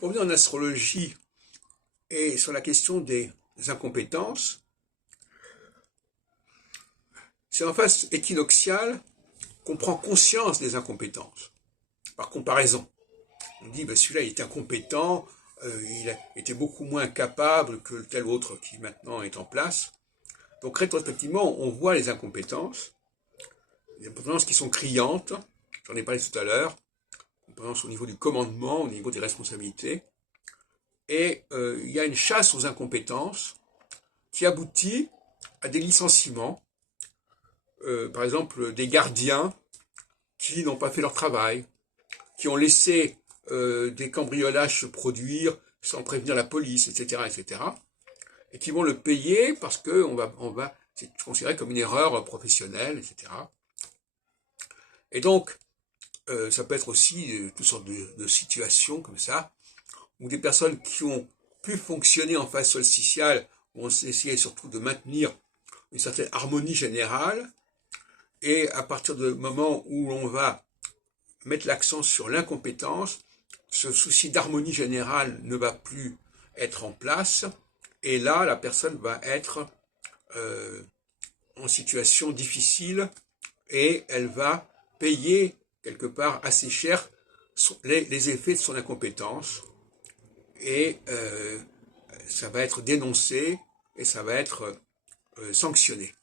Pour revenir en astrologie et sur la question des incompétences, c'est en phase équinoxiale qu'on prend conscience des incompétences. Par comparaison, on dit ben celui-là il est incompétent, il était beaucoup moins capable que tel autre qui maintenant est en place. Donc rétrospectivement, on voit les incompétences qui sont criantes, j'en ai parlé tout à l'heure, au niveau du commandement, au niveau des responsabilités, et il y a une chasse aux incompétences qui aboutit à des licenciements, par exemple des gardiens qui n'ont pas fait leur travail, qui ont laissé des cambriolages se produire sans prévenir la police, etc., etc., et qui vont le payer parce que c'est considéré comme une erreur professionnelle, etc. Et donc, ça peut être aussi toutes sortes de situations comme ça, où des personnes qui ont pu fonctionner en phase solsticiale vont essayer surtout de maintenir une certaine harmonie générale, et à partir du moment où on va mettre l'accent sur l'incompétence, ce souci d'harmonie générale ne va plus être en place, et là, la personne va être en situation difficile, et elle va payer quelque part assez cher les effets de son incompétence, et ça va être dénoncé, et ça va être sanctionné.